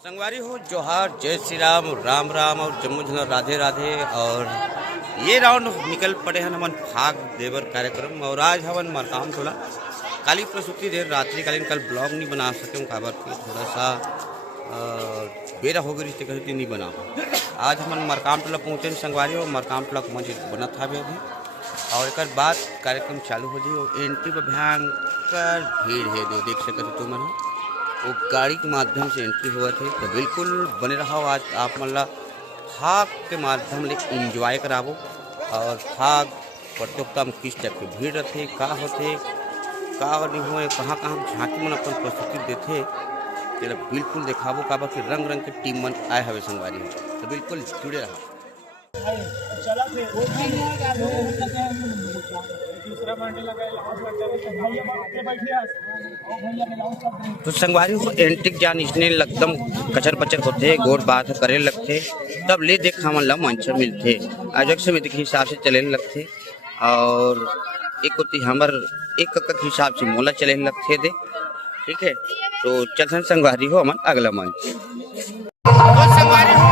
संगवारी हो जोहार, जय श्री राम, राम राम और जम्मू झंझर, राधे राधे। और ये राउंड निकल पड़े हैं हमन फाग देवर कार्यक्रम। और आज हवन मरकाम टोला काली प्रसूति देर रात्रिकालीन कल ब्लॉग नहीं बना सके काबर कि थोड़ा सा बेरा हो गई कहते नहीं बना। आज हमन मरकाम टोला पहुँचे संगवारी हो, मरकाम टोला पहुँचे बना था अभी और एक बाद कार्यक्रम चालू हो जाए। और एंट्री पर भयंकर भीड़ है, जो देख सकते हो तुम वो गाड़ी के माध्यम से एंट्री हुआ थे। तो बिल्कुल बने रहो, आज आप मतलब फाग के माध्यम से इंजॉय कराबो। और फाग प्रतियोगिता में किस टाइप की भीड़ रहते, का होते का नहीं हुए, कहाँ कहाँ झांकी मन अपन प्रस्तुति देते, तो बिल्कुल देखाबो। काबर कि रंग रंग के टीम मन आए हवे संगवारी में, तो बिल्कुल जुड़े रहो। तो संगवारी को एंटिक जान इसने एकदम कचर पचर होते, गोड़ बात करे लगते, तब ले देख हमन ला मंच मिलते, आयोजक समिति के हिसाब से चले लगते। और एक होती हमर एक के हिसाब से मोला चले लगते दे, ठीक है। तो चल संगवारी हो हमन अगला मंच। तो संगवारी हो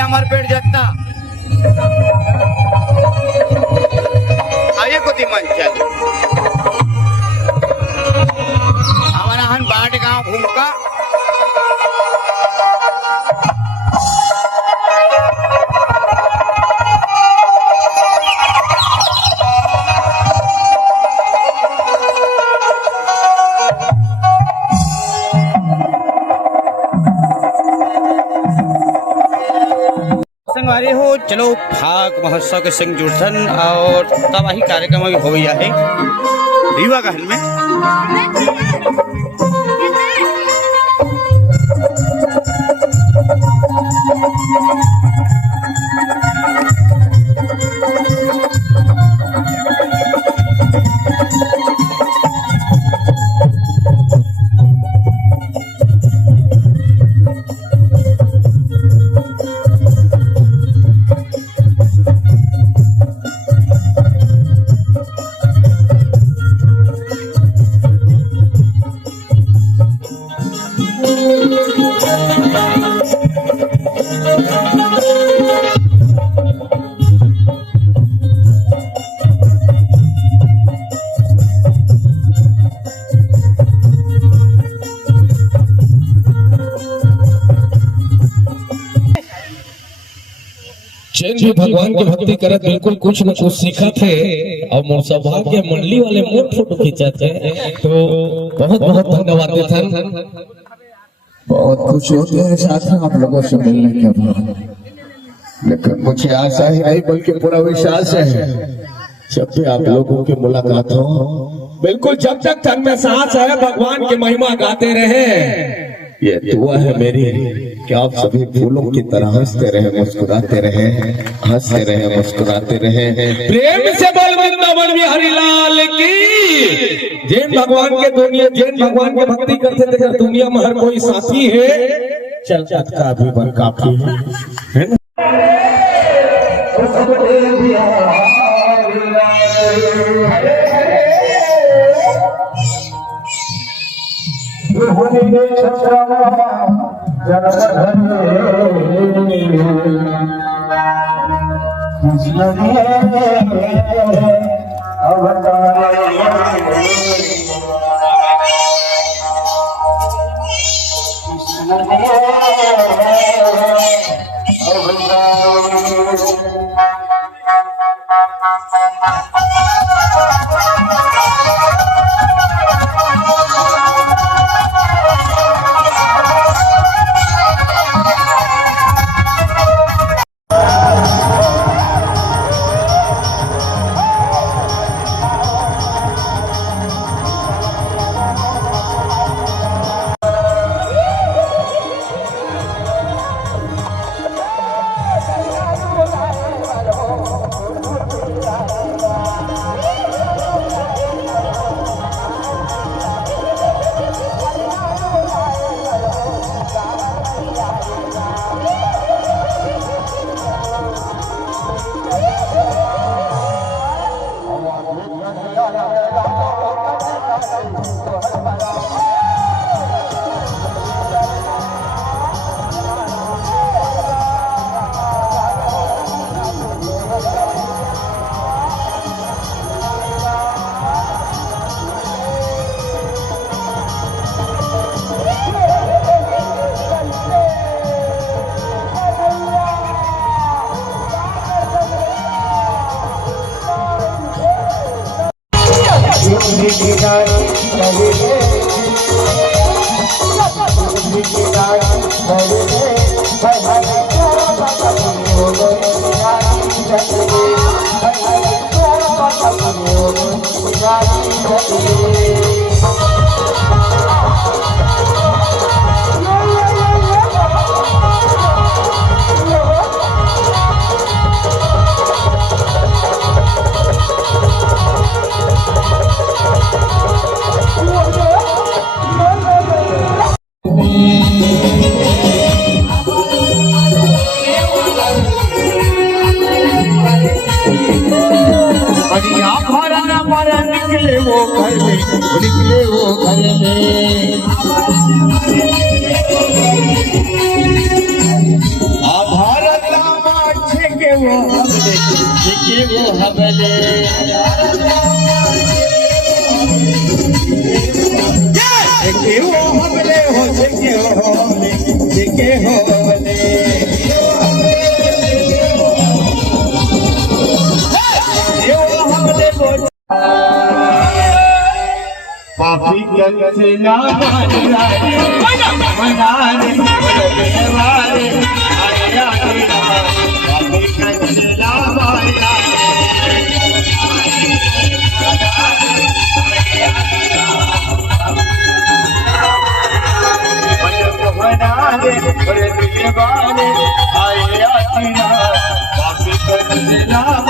हमारे पेड़ जाता आइए को मन चल हमारा हन बाट गांव घूमका संगवारी हो। चलो फाग महोत्सव के संग जुड़सन और तबाही कार्यक्रम अभी हो गया है रीवा कहन में। जैन भी भगवान की भक्ति करत बिल्कुल कुछ न कुछ सीखा थे और मोर सौभाग्य मंडली वाले मोर फोटो खींचते हैं तो बहुत बहुत धन्यवाद देथन। बहुत खुश होते हैं साथ में आप लोगों से मिलने के बाद, लेकिन मुझे आशा ही नहीं बल्कि पूरा विश्वास है जब भी आप लोगों की मुलाकात हो, बिल्कुल जब तक तन में सांस है भगवान की महिमा गाते रहे। ये दुआ है मेरी कि आप सभी फूलों की तरह हंसते रहे, मुस्कुराते रहे, हंसते रहे, मुस्कुराते रहे। प्रेम से बोल वृंदावन बिहारी लाल की। जैन भगवान के दुनिया, जैन भगवान की भक्ति करते थे दुनिया में हर कोई साथी है, चल का भी बन काफी है ना? निकले वो घर में भारत के वो हमले वो हमले हो सके हो हमले पापी कल ना मनाने वाले आया पापी कल ना बना दे तुझे बाने आए राम